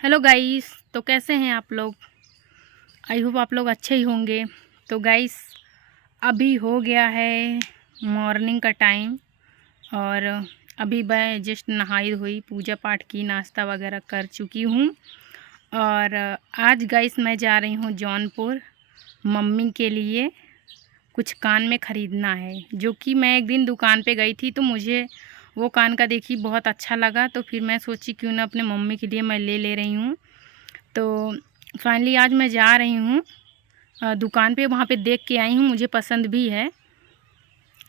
Hello guys, तो कैसे हैं आप लोग। आई होप आप लोग अच्छे ही होंगे। तो गाइस, अभी हो गया है मॉर्निंग का टाइम और अभी मैं जस्ट नहाई हुई, पूजा पाठ की, नाश्ता वगैरह कर चुकी हूँ। और आज गाइस मैं जा रही हूँ जौनपुर। मम्मी के लिए कुछ कान में ख़रीदना है, जो कि मैं एक दिन दुकान पे गई थी तो मुझे वो कान का देखी बहुत अच्छा लगा। तो फिर मैं सोची क्यों ना अपने मम्मी के लिए मैं ले रही हूँ। तो फाइनली आज मैं जा रही हूँ दुकान पे, वहाँ पे देख के आई हूँ, मुझे पसंद भी है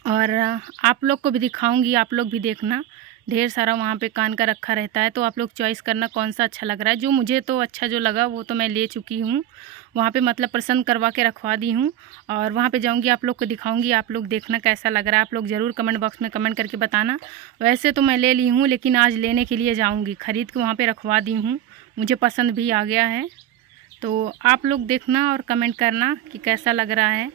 और आप लोग को भी दिखाऊंगी, आप लोग भी देखना। ढेर सारा वहाँ पे कान का रखा रहता है, तो आप लोग चॉइस करना कौन सा अच्छा लग रहा है। जो मुझे तो अच्छा जो लगा वो तो मैं ले चुकी हूँ, वहाँ पे मतलब पसंद करवा के रखवा दी हूँ। और वहाँ पे जाऊँगी, आप लोग को दिखाऊंगी, आप लोग देखना कैसा लग रहा है। आप लोग ज़रूर कमेंट बॉक्स में कमेंट करके बताना। वैसे तो मैं ले ली हूँ, लेकिन आज लेने के लिए जाऊँगी, ख़रीद के वहाँ पर रखवा दी हूँ, मुझे पसंद भी आ गया है। तो आप लोग देखना और कमेंट करना कि कैसा लग रहा है।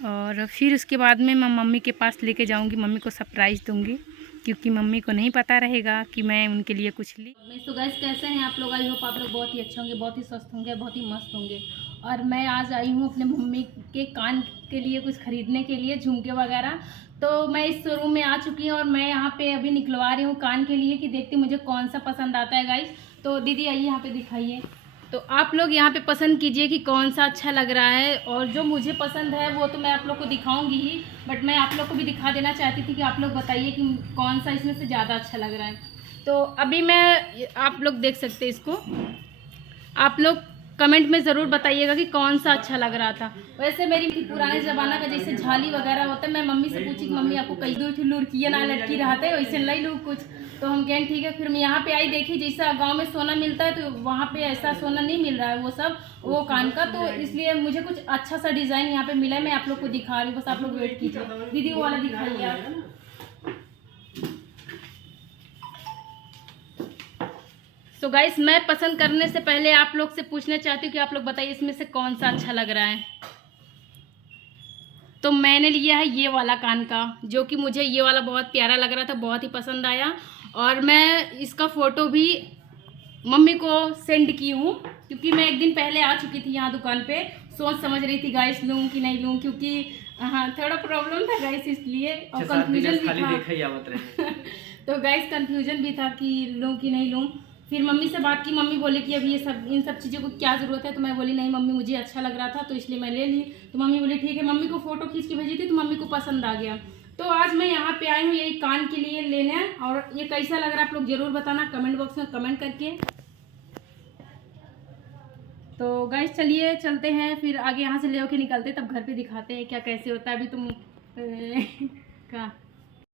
और फिर उसके बाद में मैं मम्मी के पास लेके जाऊंगी, मम्मी को सरप्राइज़ दूंगी, क्योंकि मम्मी को नहीं पता रहेगा कि मैं उनके लिए कुछ ली। तो गाइस, कैसे हैं आप लोग। आई होप आप लोग बहुत ही अच्छे होंगे, बहुत ही स्वस्थ होंगे, बहुत ही मस्त होंगे। और मैं आज आई हूँ अपने मम्मी के कान के लिए कुछ ख़रीदने के लिए, झुमके वगैरह। तो मैं इस शोरूम में आ चुकी हूँ और मैं यहाँ पे अभी निकलवा रही हूँ कान के लिए कि देखती मुझे कौन सा पसंद आता है गाइस। तो दीदी आइए यहाँ पे दिखाइए। तो आप लोग यहाँ पे पसंद कीजिए कि कौन सा अच्छा लग रहा है। और जो मुझे पसंद है वो तो मैं आप लोग को दिखाऊंगी ही, बट मैं आप लोग को भी दिखा देना चाहती थी कि आप लोग बताइए कि कौन सा इसमें से ज़्यादा अच्छा लग रहा है। तो अभी मैं, आप लोग देख सकते हैं इसको, आप लोग कमेंट में ज़रूर बताइएगा कि कौन सा अच्छा लग रहा था। वैसे मेरी पुराने ज़माना का जैसे झाली वगैरह होता है, मैं मम्मी से पूछी कि मम्मी आपको कई दूर लुड़कियाँ ना लटकी रहा था, वैसे ले लूँ कुछ। तो हम कहें ठीक है। फिर मैं यहाँ पे आई, देखी जैसा गांव में सोना मिलता है तो वहाँ पे ऐसा सोना नहीं मिल रहा है, वो सब वो कान का। तो इसलिए मुझे कुछ अच्छा सा डिज़ाइन यहाँ पे मिला है, मैं आप लोग को दिखा रही हूँ, बस आप लोग वेट कीजिए। दीदी वो वाला दिखाइए आप। तो गाइस, मैं पसंद करने से पहले आप लोग से पूछना चाहती हूँ कि आप लोग बताइए इसमें से कौन सा अच्छा लग रहा है। तो मैंने लिया है ये वाला कान का, जो कि मुझे ये वाला बहुत प्यारा लग रहा था, बहुत ही पसंद आया। और मैं इसका फ़ोटो भी मम्मी को सेंड की हूँ, क्योंकि मैं एक दिन पहले आ चुकी थी यहाँ दुकान पे, सोच समझ रही थी गाइस लूँ कि नहीं लूँ, क्योंकि हाँ थोड़ा प्रॉब्लम था गाइस, इसलिए और कंफ्यूजन भी था। तो गाइस कंफ्यूजन भी था कि लूँ कि नहीं लूँ। फिर मम्मी से बात की, मम्मी बोली कि अभी ये सब इन सब चीज़ों को क्या ज़रूरत है। तो मैं बोली नहीं मम्मी, मुझे अच्छा लग रहा था तो इसलिए मैं ले ली। तो मम्मी बोली ठीक है। मम्मी को फ़ोटो खींच के भेजी थी तो मम्मी को पसंद आ गया। तो आज मैं यहाँ पे आई हूँ यही कान के लिए लेने, और ये कैसा लग रहा है आप लोग ज़रूर बताना कमेंट बॉक्स में कमेंट करके। तो गाइस चलिए चलते हैं, फिर आगे यहाँ से ले होके निकलते, तब घर पे दिखाते हैं क्या कैसे होता है। अभी तुम क्या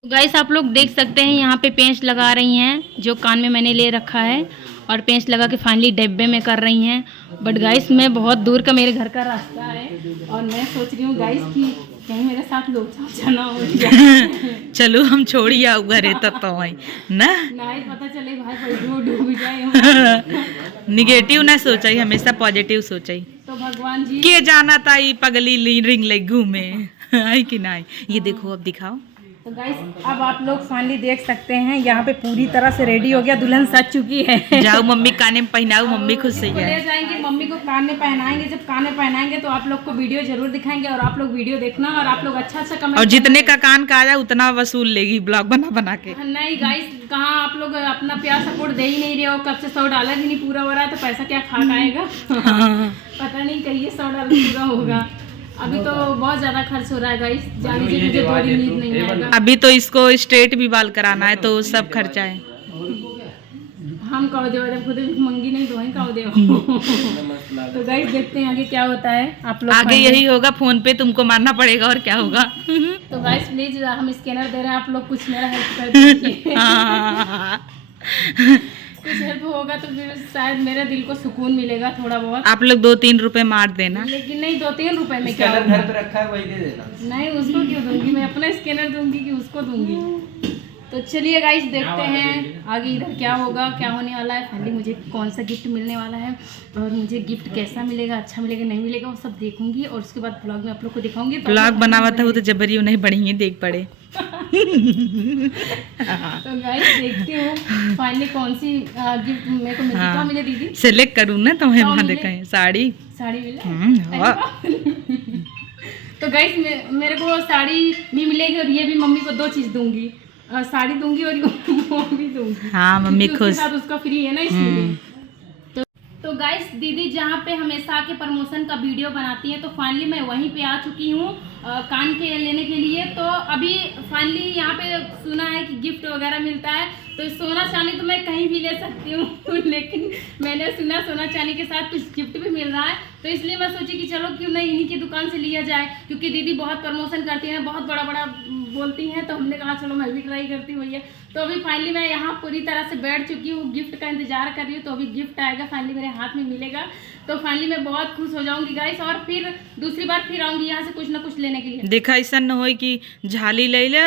गाइस, आप लोग देख सकते हैं यहाँ पे पेंच लगा रही हैं, जो कान में मैंने ले रखा है, और पेंच लगा के फाइनली डिब्बे में कर रही हैं। बट गाइस मैं बहुत दूर का, मेरे घर का रास्ता है, और मैं सोच रही हूँ गाइस कि कहीं मेरे साथ लोचा ना हो जाए। चलो हम छोड़ी आओ घरे तब तो आई ना नहीं पता चले भाई डूब जाए। निगेटिव ना सोचा, हमेशा पॉजिटिव सोचा। तो भगवान जी के जाना ताई पगली रिंग ले घूमे आई कि नहीं। ये देखो, अब दिखाओ। तो गाइस अब आप लोग फाइनली देख सकते हैं, यहाँ पे पूरी तरह से रेडी हो गया, दुल्हन सज चुकी है। जाओ मम्मी काने में पहनाओ, मम्मी खुश हो ले जाए। जाएंगे मम्मी को कान में पहनाएंगे, जब कान में पहनाएंगे तो आप लोग को वीडियो जरूर दिखाएंगे, और आप लोग वीडियो देखना, और आप लोग अच्छा अच्छा कमेंट। और जितने का कान का आया उतना वसूल लेगी ब्लॉग बना बना के। नहीं गाइस, कहाँ आप लोग अपना प्यार सपोर्ट दे ही नहीं रहे हो, कब से $100 ही नहीं पूरा हो रहा है, तो पैसा क्या खा आएगा। पता नहीं कहिए $100 पूरा होगा। अभी तो बहुत ज्यादा खर्च हो रहा है गाइस, जान लीजिए मुझे तो उम्मीद नहीं आएगा। अभी तो इसको स्ट्रेट भी बाल कराना है तो सब खर्चा है। हम कहो देव, जब खुद मंगी नहीं तो कहो देव। तो गाइस देखते हैं आगे क्या होता है। आप लोग आगे यही होगा, फोन पे तुमको मारना पड़ेगा और क्या होगा। तो गाइस प्लीज हम स्कैनर दे रहे हैं, आप लोग कुछ मेरा हेल्प कर दीजिए। कुछ हेल्प होगा तो फिर शायद मेरे दिल को सुकून मिलेगा थोड़ा बहुत। आप लोग 2-3 रुपए मार देना। लेकिन नहीं, 2-3 रुपए में क्या घर पे रखा है वही दे देना। नहीं, उसको क्यों दूंगी मैं, अपना स्कैनर दूंगी कि उसको दूंगी। तो चलिए गाइस देखते हैं आगे इधर क्या होगा, क्या होने वाला है, फाइनली मुझे कौन सा गिफ्ट मिलने वाला है और मुझे गिफ्ट कैसा मिलेगा, अच्छा मिलेगा नहीं मिलेगा, वो सब देखूंगी और उसके बाद ब्लॉग में आप लोग को दिखाऊंगी। ब्लॉग बनावा था वो तो जबरी नहीं बढ़ी देख पड़े। तो गाइस देखती हूँ फाइनली कौन सी गिफ्ट मेरे को मिलती। क्या मिले दीदी? सेलेक्ट करूँ ना तुम्हें वहाँ देखा साड़ी मिले। तो गाइस मेरे को साड़ी भी मिलेगी और ये भी मम्मी को 2 चीज दूंगी, साड़ी दूंगी और वो भी दूंगी। हाँ मम्मी उसके खुश। साथ उसका फ्री है ना इसलिए। तो गाइस दीदी जहाँ पे हमेशा आके प्रमोशन का वीडियो बनाती है तो फाइनली मैं वहीं पे आ चुकी हूँ कान के लेने के लिए। तो अभी फाइनली यहाँ पे सुना है कि गिफ्ट वगैरह मिलता है, तो सोना चांदी तो मैं कहीं भी ले सकती हूँ लेकिन मैंने सुना सोना चांदी के साथ कुछ गिफ्ट भी मिल रहा है, तो इसलिए मैं सोची कि चलो क्यों नहीं इन्हीं की दुकान से लिया जाए, क्योंकि दीदी बहुत प्रमोशन करती हैं, बहुत बड़ा बड़ा बोलती हैं, तो हमने कहा चलो मैं भी ट्राई करती हूँ भैया। तो अभी फाइनली मैं यहाँ पूरी तरह से बैठ चुकी हूँ, गिफ्ट का इंतजार कर रही हूँ, तो अभी गिफ्ट आएगा फाइनली मेरे हाथ में मिलेगा, तो फाइनली मैं बहुत खुश हो जाऊंगी गाइस और फिर दूसरी बार फिर आऊंगी यहाँ से कुछ ना कुछ लेने के लिए। देखा ऐसा न हो कि झाली ले ले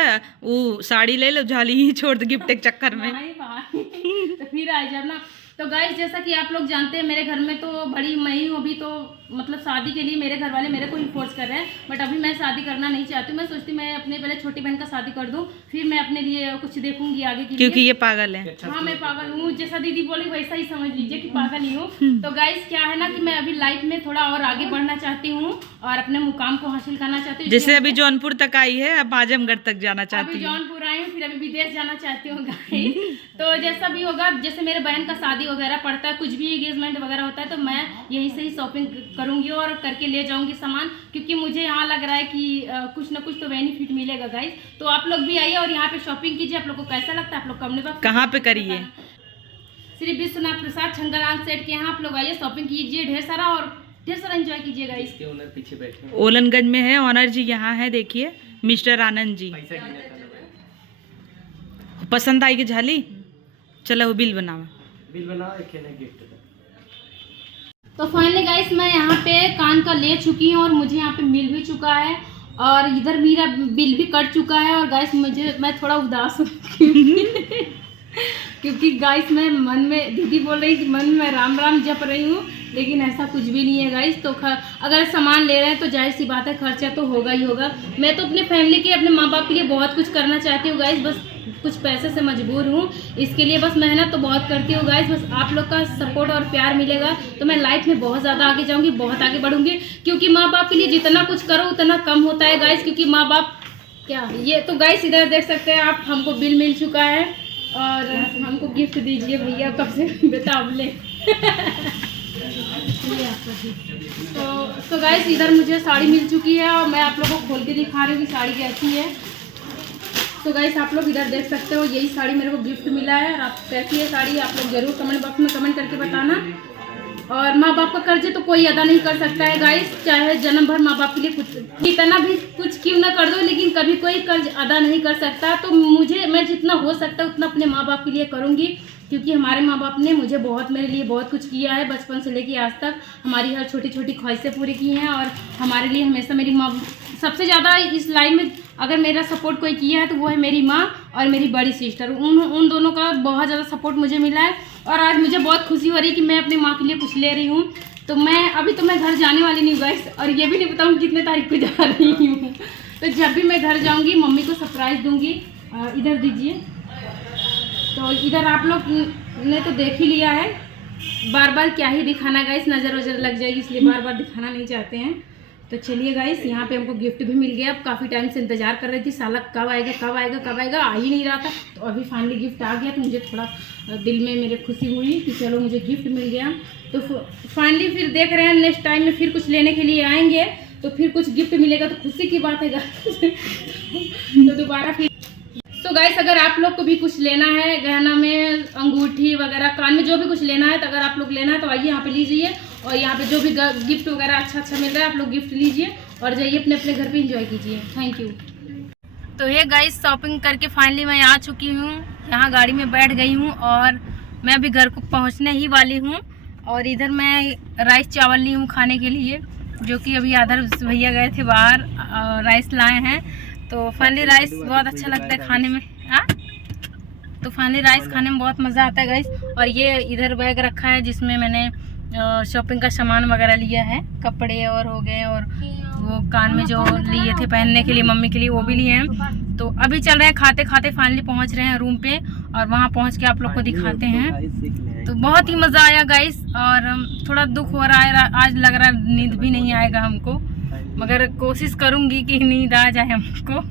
वो साड़ी ले लो झाली ही छोड़ दो गिफ्ट के चक्कर में। तो फिर आ जाए ना। तो गाइस जैसा कि आप लोग जानते हैं मेरे घर में तो बड़ी मैं ही हूँ अभी, तो मतलब शादी के लिए मेरे घर वाले मेरे को ही फोर्स कर रहे हैं, बट अभी मैं शादी करना नहीं चाहती हूँ। मैं सोचती मैं अपने पहले छोटी बहन का शादी कर दूँ, फिर मैं अपने लिए कुछ देखूंगी आगे के लिए, क्योंकि ये पागल है। हाँ मैं पागल हूँ, जैसा दीदी बोली वैसा ही समझ लीजिए कि पागल ही हूँ। तो गाइस क्या है ना कि मैं अभी लाइफ में थोड़ा और आगे बढ़ना चाहती हूँ और अपने मुकाम को हासिल करना चाहती हूँ। जैसे अभी जौनपुर तक आई है, अब आजमगढ़ तक जाना चाहती अभी हूँ। जौनपुर आई हूँ, फिर अभी विदेश जाना चाहती हूँ गाइस। तो जैसा भी होगा, जैसे मेरे बहन का शादी वगैरह पड़ता है, कुछ भी एंगेजमेंट वगैरह होता है, तो मैं यहीं से ही शॉपिंग करूंगी और करके ले जाऊंगी सामान, क्योंकि मुझे यहाँ लग रहा है कि कुछ ना कुछ तो बेनिफिट मिलेगा गाइस। तो आप लोग भी आइए और यहाँ पे शॉपिंग कीजिए। आप लोग को कैसा लगता है आप लोग कमेंट बॉक्स कहाँ पे करिए? श्री विश्वनाथ प्रसाद छंगलांग सेठ के यहाँ आप लोग आइए, शॉपिंग कीजिए ढेर सारा और ढेर सारा एंजॉय कीजिए गाइस। पीछे बैठे ओलनगंज में है ऑनर जी, यहाँ है देखिए मिस्टर आनंद जी। पसंद आएगी झाली? चलो वो बिल बनाओ। बिल बनाओ, एक है गिफ्ट। तो फाइनली गाइस मैं यहाँ पे कान का ले चुकी हूँ और मुझे यहाँ पे मिल भी चुका है और इधर मेरा बिल भी कट चुका है। और गाइस मैं थोड़ा उदास हूँ क्योंकि गाइस मैं मन में, दीदी बोल रही कि मन में राम राम जप रही हूँ, लेकिन ऐसा कुछ भी नहीं है गाइस। तो अगर सामान ले रहे हैं तो जाहिर सी बात है खर्चा तो होगा ही होगा। मैं तो अपने फैमिली के, अपने माँ बाप के लिए बहुत कुछ करना चाहती हूँ गाइस, बस कुछ पैसे से मजबूर हूँ, इसके लिए बस मेहनत तो बहुत करती हूँ गाइस। बस आप लोग का सपोर्ट और प्यार मिलेगा तो मैं लाइफ में बहुत ज़्यादा आगे जाऊँगी, बहुत आगे बढ़ूँगी, क्योंकि माँ बाप के लिए जितना कुछ करो उतना कम होता है गाइस। क्योंकि माँ बाप क्या, ये तो गाइस इधर देख सकते हैं आप, हमको बिल मिल चुका है और हमको गिफ्ट दीजिए भैया, कब से बेताबले। तो गाइस इधर मुझे साड़ी मिल चुकी है और मैं आप लोगों को खोल के दिखा रही हूँ कि साड़ी कैसी है। तो गाइस आप लोग इधर देख सकते हो, यही साड़ी मेरे को गिफ्ट मिला है और आप कैसी है साड़ी आप लोग जरूर कमेंट बॉक्स में कमेंट करके बताना। और माँ बाप का कर्ज तो कोई अदा नहीं कर सकता है गाइस, चाहे जन्म भर माँ बाप के लिए कुछ कितना भी कुछ क्यों ना कर दो, लेकिन कभी कोई कर्ज अदा नहीं कर सकता। तो मैं जितना हो सकता है उतना अपने माँ बाप के लिए करूँगी, क्योंकि हमारे माँ बाप ने मुझे मेरे लिए बहुत कुछ किया है, बचपन से लेके आज तक हमारी हर छोटी छोटी ख्वाहिशें पूरी की हैं। और हमारे लिए हमेशा मेरी माँ सबसे ज़्यादा इस लाइफ में अगर मेरा सपोर्ट कोई किया है तो वो है मेरी माँ और मेरी बड़ी सिस्टर। उन दोनों का बहुत ज़्यादा सपोर्ट मुझे मिला है और आज मुझे बहुत खुशी हो रही है कि मैं अपनी माँ के लिए कुछ ले रही हूँ। तो अभी तो मैं घर जाने वाली नहीं गाइस, और ये भी नहीं बताऊँ कितने तारीख को जा रही हूँ। तो जब भी मैं घर जाऊँगी मम्मी को सरप्राइज़ दूँगी। इधर दीजिए। तो इधर आप लोग ने तो देख ही लिया है, बार बार क्या ही दिखाना गाइस, नज़र वजर लग जाएगी, इसलिए बार बार दिखाना नहीं चाहते हैं। तो चलिए गाइस यहाँ पे हमको गिफ्ट भी मिल गया। अब काफ़ी टाइम से इंतज़ार कर रही थी, साला कब आएगा कब आएगा कब आएगा, आ ही नहीं रहा था। तो अभी फाइनली गिफ्ट आ गया, तो मुझे थोड़ा दिल में मेरे खुशी हुई कि चलो मुझे गिफ्ट मिल गया। तो फाइनली फिर देख रहे हैं नेक्स्ट टाइम में फिर कुछ लेने के लिए आएंगे तो फिर कुछ गिफ्ट मिलेगा तो खुशी की बात है गाइस। तो दोबारा फिर तो गाइस अगर आप लोग को भी कुछ लेना है, गहना में अंगूठी वगैरह, कान में जो भी कुछ लेना है, तो अगर आप लोग लेना है तो आइए यहाँ पे लीजिए। और यहाँ पे जो भी गिफ्ट वगैरह अच्छा मिल रहा है आप लोग गिफ्ट लीजिए और जाइए अपने अपने घर पे एंजॉय कीजिए। Thank you. तो ये गाइस शॉपिंग करके फाइनली मैं आ चुकी हूँ, यहाँ गाड़ी में बैठ गई हूँ और मैं अभी घर को पहुँचने ही वाली हूँ। और इधर मैं राइस चावल ली हूँ खाने के लिए, जो कि अभी आधर भैया गए थे बाहर राइस लाए हैं। तो फाइनली राइस बहुत अच्छा लगता है खाने में। हाँ तो फाइनली राइस खाने में बहुत मज़ा आता है गाइस। और ये इधर बैग रखा है जिसमें मैंने शॉपिंग का सामान वगैरह लिया है, कपड़े और हो गए, और वो कान में जो लिए थे पहनने के लिए मम्मी के लिए वो भी लिए हैं। तो अभी चल रहे हैं खाते खाते, फाइनली पहुंच रहे हैं रूम पे और वहां पहुंच के आप लोग को दिखाते हैं। तो बहुत ही मज़ा आया गाइस, और थोड़ा दुख हो रहा है, आज लग रहा है नींद भी नहीं आएगा हमको, मगर कोशिश करूँगी कि नींद आ जाए हमको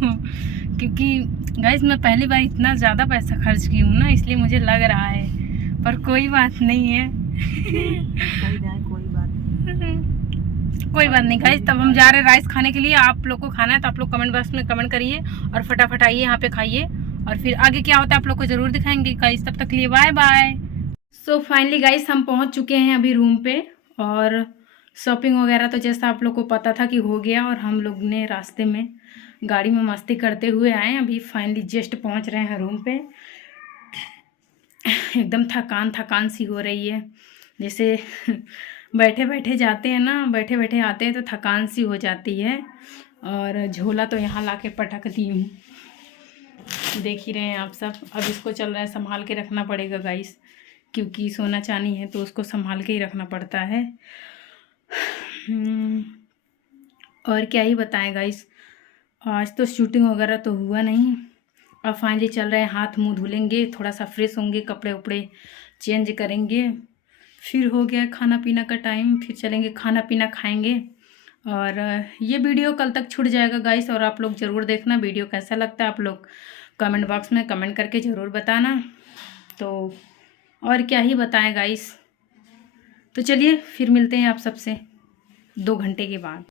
क्योंकि गाइस मैं पहली बार इतना ज़्यादा पैसा खर्च की हूँ ना, इसलिए मुझे लग रहा है, पर कोई बात नहीं है कोई बात नहीं गाइस। तब हम जा रहे हैं राइस खाने के लिए। आप लोग को खाना है तो आप लोग कमेंट बॉक्स में कमेंट करिए और फटाफट आइए यहाँ पे खाइए, और फिर आगे क्या होता है आप लोग को ज़रूर दिखाएंगे गाइस। तब तक के लिए bye bye. So finally guys हम पहुँच चुके हैं अभी रूम पे, और शॉपिंग वगैरह तो जैसा आप लोग को पता था कि हो गया, और हम लोग ने रास्ते में गाड़ी में मस्ती करते हुए आए, अभी फाइनली जस्ट पहुँच रहे हैं रूम पे। एकदम थकान सी हो रही है, जैसे बैठे बैठे जाते हैं ना, बैठे बैठे आते हैं तो थकान सी हो जाती है। और झोला तो यहाँ लाके पटक दी हूँ, देख ही रहे हैं आप सब। अब इसको चल रहा है संभाल के रखना पड़ेगा गाइस, क्योंकि सोना चानी है तो उसको संभाल के ही रखना पड़ता है। और क्या ही बताएं गाइस, आज तो शूटिंग वगैरह तो हुआ नहीं। अब फाइनली चल रहे हैं, हाथ मुंह धुलेंगे, थोड़ा सा फ्रेश होंगे, कपड़े उपड़े चेंज करेंगे, फिर हो गया खाना पीना का टाइम, फिर चलेंगे खाना पीना खाएंगे। और ये वीडियो कल तक छूट जाएगा गाइस, और आप लोग ज़रूर देखना वीडियो कैसा लगता है, आप लोग कमेंट बॉक्स में कमेंट करके ज़रूर बताना। तो और क्या ही बताएं गाइस, तो चलिए फिर मिलते हैं आप सबसे 2 घंटे के बाद।